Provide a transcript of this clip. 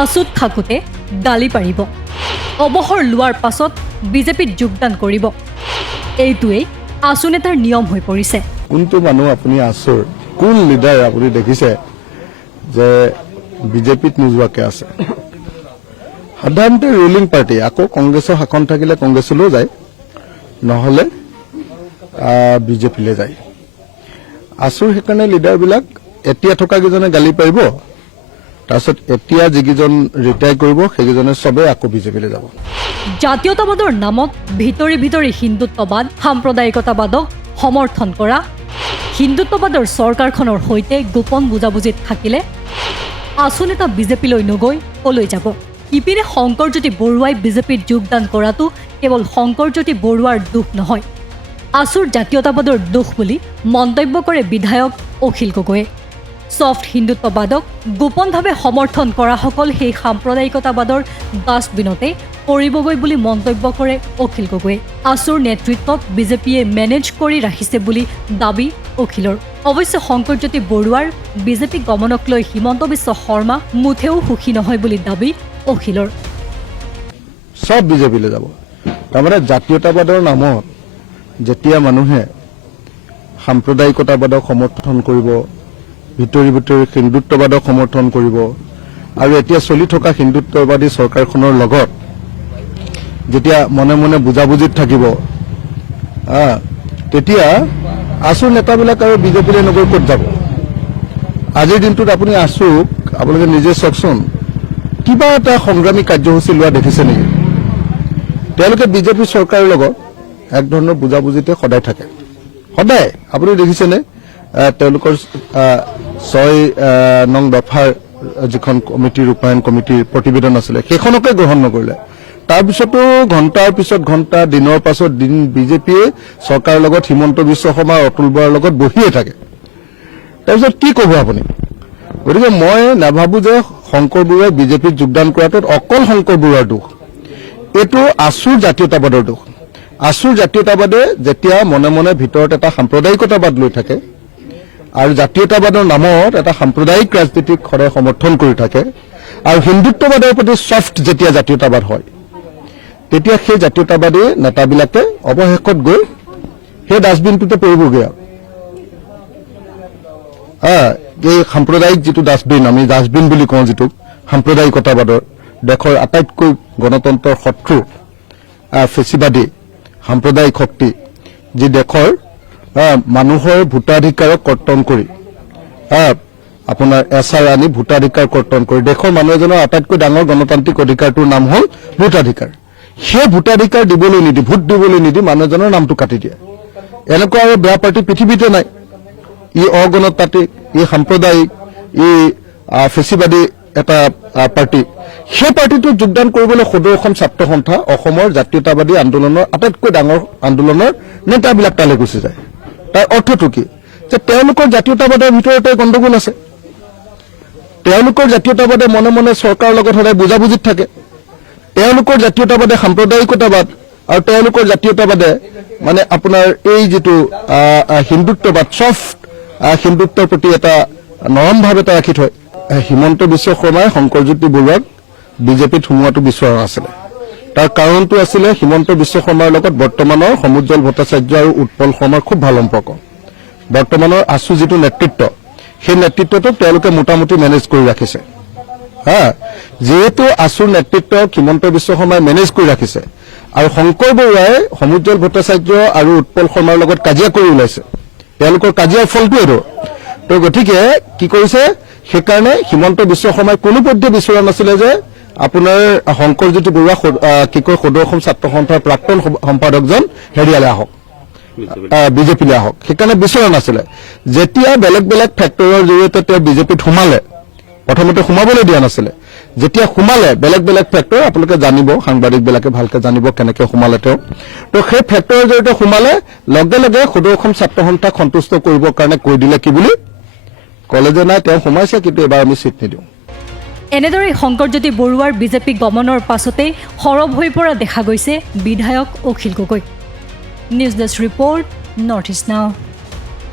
আছুত থাকোঁতে গালি পাৰিব, অৱসৰ লোৱাৰ পাছত বিজেপিত যোগদান কৰিব। এইটোৱেই আছু নেতাৰ নিয়ম হৈ পৰিছে। কোনটো মানুহ আপুনি আছুৰ, কোন লিডাৰ আপুনি দেখিছে যে বিজেপিত নোযোৱাকে আছে? সাধাৰণতে ৰুলিং পাৰ্টি, আকৌ কংগ্ৰেছৰ শাসন থাকিলে কংগ্ৰেছলৈও যায়, নহ'লে বিজেপিলৈ যায়। আছুৰ সেইকাৰণে লিডাৰবিলাক এতিয়া থকা কেইজনে গালি পাৰিব, তাৰপিছত এতিয়া যিকেইজন ৰিটায়াৰ কৰিব সেইকেইজনে চবেই আকৌ বিজেপিলৈ যাব। জাতীয়তাবাদৰ নামত ভিতৰি ভিতৰি হিন্দুত্ববাদ, সাম্প্ৰদায়িকতাবাদক সমৰ্থন কৰা, হিন্দুত্ববাদৰ চৰকাৰখনৰ সৈতে গোপন বুজাবুজিত থাকিলে আছু নেতা বিজেপিলৈ নগৈ কলৈ যাব? ইপিনে শংকৰজ্যোতি বৰুৱাই বিজেপিত যোগদান কৰাটো কেৱল শংকৰজ্যোতি বৰুৱাৰ দোষ নহয়, আছুৰ জাতীয়তাবাদৰ দোষ বুলি মন্তব্য কৰে বিধায়ক অখিল গগৈয়ে। ছফ্ট হিন্দুত্ববাদক গোপনভাৱে সমৰ্থন কৰাসকল সেই সাম্প্ৰদায়িকতাবাদৰ ডাষ্টবিনতে পৰিবগৈ বুলি মন্তব্য কৰে অখিল গগৈয়ে। আছুৰ নেতৃত্বক বিজেপিয়ে মেনেজ কৰি ৰাখিছে বুলি দাবী অখিলৰ। অৱশ্যে শংকৰজ্যোতি বৰুৱাৰ বিজেপি গমনক লৈ হিমন্ত বিশ্ব শৰ্মা মুঠেও সুখী নহয় বুলি দাবী অখিলৰ। চব বিজেপিলৈ যাব। তাৰমানে জাতীয়তাবাদৰ নামত যেতিয়া মানুহে সাম্প্ৰদায়িকতাবাদক সমৰ্থন কৰিব, ভিতৰি ভিতৰি হিন্দুত্ববাদক সমৰ্থন কৰিব, আৰু এতিয়া চলি থকা হিন্দুত্ববাদী চৰকাৰখনৰ লগত যেতিয়া মনে মনে বুজাবুজিত থাকিব, তেতিয়া আছুৰ নেতাবিলাক আৰু বিজেপিলৈ নগৈ ক'ত যাব? আজিৰ দিনটোত আপুনি আছুক আপোনালোকে নিজে চাওকচোন, কিবা এটা সংগ্ৰামী কাৰ্যসূচী লোৱা দেখিছে নেকি? তেওঁলোকে বিজেপি চৰকাৰৰ লগত এক ধৰণৰ বুজাবুজিতে সদায় থাকে, সদায়। আপুনি দেখিছেনে তেওঁলোকৰ 6 নং দফাৰ যিখন কমিটিৰ ৰূপায়ণ কমিটিৰ প্ৰতিবেদন আছিলে সেইখনকে গ্ৰহণ নকৰিলে। তাৰপিছতো ঘণ্টাৰ পিছত ঘণ্টা, দিনৰ পাছত দিন বিজেপিয়ে চৰকাৰৰ লগত হিমন্ত বিশ্ব শৰ্মা, অতুল বৰাৰ লগত বহিয়ে থাকে। তাৰপিছত কি ক'ব আপুনি? গতিকে মই নাভাবো যে শংকৰ বৰুৱাই বিজেপিত যোগদান কৰাটোত অকল শংকৰ বৰুৱাৰ দোষ, এইটো আছুৰ জাতীয়তাবাদৰ দোষ। আছুৰ জাতীয়তাবাদে যেতিয়া মনে মনে ভিতৰত এটা সাম্প্ৰদায়িকতাবাদ লৈ থাকে আৰু জাতীয়তাবাদৰ নামত এটা সাম্প্ৰদায়িক ৰাজনীতিক সদায় সমৰ্থন কৰি থাকে, আৰু হিন্দুত্ববাদৰ প্ৰতি ছফ্ট যেতিয়া জাতীয়তাবাদ হয়, তেতিয়া সেই জাতীয়তাবাদী নেতাবিলাকে অৱশেষত গৈ সেই ডাষ্টবিনটোতে পৰিবগৈ। এই সাম্প্ৰদায়িক যিটো ডাষ্টবিন, আমি ডাষ্টবিন বুলি কওঁ যিটো সাম্প্ৰদায়িকতাবাদৰ, দেশৰ আটাইতকৈ গণতন্ত্ৰৰ শত্ৰু ফেচিবাদী সাম্প্ৰদায়িক শক্তি, যি দেশৰ মানুহৰ ভোটাধিকাৰক কৰ্তন কৰি, আপোনাৰ এছাৰ আনি ভোটাধিকাৰ কৰ্তন কৰি, দেশৰ মানুহ এজনৰ আটাইতকৈ ডাঙৰ গণতান্ত্ৰিক অধিকাৰটোৰ নাম হ'ল ভোটাধিকাৰ। সেই ভোটাধিকাৰ দিবলৈ নিদি, ভোট দিবলৈ নিদি মানুহ এজনৰ নামটো কাটি দিয়ে। এনেকুৱা আৰু বেয়া পাৰ্টি পৃথিৱীতে নাই। ই অগণতান্ত্ৰিক, ই সাম্প্ৰদায়িক, ই ফেচিবাদী এটা পাৰ্টি। সেই পাৰ্টিটোত যোগদান কৰিবলৈ সদৌ অসম ছাত্ৰ সন্থা, অসমৰ জাতীয়তাবাদী আন্দোলনৰ আটাইতকৈ ডাঙৰ আন্দোলনৰ নেতাবিলাক তালৈ গুচি যায়। তাৰ অৰ্থটো কি? যে তেওঁলোকৰ জাতীয়তাবাদৰ ভিতৰতে গণ্ডগোল আছে। তেওঁলোকৰ জাতীয়তাবাদে মনে মনে চৰকাৰৰ লগত সদায় বুজাবুজিত থাকে। তেওঁলোকৰ জাতীয়তাবাদে সাম্প্ৰদায়িকতাবাদ, আৰু তেওঁলোকৰ জাতীয়তাবাদে মানে আপোনাৰ এই যিটো হিন্দুত্ববাদ, ছফ্ট হিন্দুত্বৰ প্ৰতি এটা নৰম ভাৱ এটা ৰাখি থয়। হিমন্ত বিশ্ব শৰ্মাই শংকৰজ্যোতি বৰুৱাক বিজেপিত সোমোৱাটো বিচৰা নাছিলে। তাৰ কাৰণটো আছিলে হিমন্ত বিশ্ব শৰ্মাৰ লগত বৰ্তমানৰ সমুজ্জ্বল ভট্টাচাৰ্য আৰু উৎপল শৰ্মাৰ খুব ভাল সম্পৰ্ক। বৰ্তমানৰ আছু যিটো নেতৃত্ব, সেই নেতৃত্বটোক তেওঁলোকে মোটামুটি মেনেজ কৰি ৰাখিছে। যিহেতু আছুৰ নেতৃত্বক হিমন্ত বিশ্ব শৰ্মাই মেনেজ কৰি ৰাখিছে, আৰু শংকৰ বৰুৱাই সমুজ্জ্বল ভট্টাচাৰ্য আৰু উৎপল শৰ্মাৰ লগত কাজিয়া কৰি ওলাইছে, তেওঁলোকৰ কাজিয়াৰ ফলটো এইটো। তো গতিকে কি কৰিছে, সেইকাৰণে হিমন্ত বিশ্ব শৰ্মাই কোনোপধ্যে বিচৰা নাছিলে যে আপোনাৰ শংকৰজ্যোতি বৰুৱা সদৌ অসম ছাত্ৰ সন্থাৰ প্ৰাক্তন সম্পাদকজন হেৰিয়ালৈ আহক, বিজেপিলৈ আহক, সেইকাৰণে বিচৰা নাছিলে। যেতিয়া বেলেগ বেলেগ ফেক্টৰৰ জৰিয়তে তেওঁ বিজেপিত সোমালে, প্ৰথমতে সোমাবলৈ দিয়া নাছিলে, যেতিয়া সোমালে বেলেগ বেলেগ ফেক্টৰ, আপোনালোকে জানিব, সাংবাদিকবিলাকে ভালকে জানিব কেনেকৈ সোমালে তেওঁ। তো সেই ফেক্টৰৰ জৰিয়তে সোমালে, লগে লগে সদৌ অসম ছাত্ৰ সন্থাক সন্তুষ্ট কৰিবৰ কাৰণে কৈ দিলে কি বুলি, ক'লে যে নাই তেওঁ সোমাইছে, কিন্তু এবাৰ আমি চিট নিদিওঁ। এনেদৰে শংকৰজ্যোতি বৰুৱাৰ বিজেপি গমনৰ পাছতেই সৰব হৈ পৰা দেখা গৈছে বিধায়ক Akhil Gogoi. News desk report, north east নাও।